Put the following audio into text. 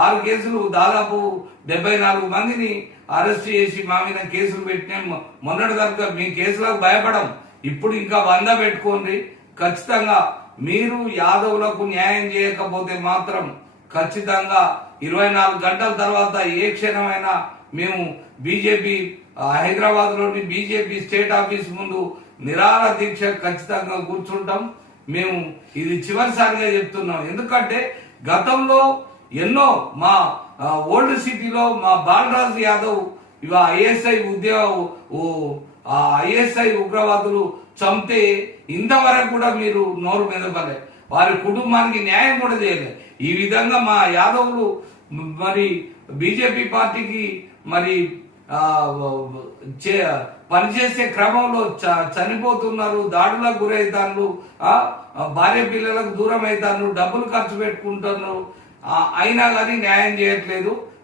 6 కేసులు దాదాపు 74 మందిని అరెస్ట్ చేసి మా మీద కేసులు పెట్టినాం. మొన్నటి దాకా మీ కేసులకు భయపడం, ఇప్పుడు ఇంకా 100 పెట్టుకోండి. ఖచ్చితంగా మీరు యాదవులకు న్యాయం చేయకపోతే మాత్రం ఖచ్చితంగా 24 గంటల తర్వాత ఏ క్షణమైనా మేము బీజేపీ హైదరాబాద్ లోని బీజేపీ స్టేట్ ఆఫీస్ ముందు నిరాహార దీక్ష ఖచ్చితంగా కూర్చుంటాం. మేము ఇది చివరిసారిగా చెప్తున్నాం. ఎందుకంటే గతంలో ఎన్నో మా ఓల్డ్ సిటీలో మా బాలరాజు యాదవ్ ఇవ ఐఎస్ఐ ఉగ్రవాదులు చంపితే ఇంతవరకు కూడా మీరు నోరు మెదపలే, వారి కుటుంబానికి న్యాయం కూడా చేయలేదు. ఈ విధంగా మా యాదవులు మరి బీజేపీ పార్టీకి మరి పనిచేసే క్రమంలో చనిపోతున్నారు, దాడులకు గురవుతారు, భార్య పిల్లలకు దూరం అవుతారు, డబ్బులు ఖర్చు పెట్టుకుంటున్నారు, అయినా కానీ న్యాయం చేయట్లేదు.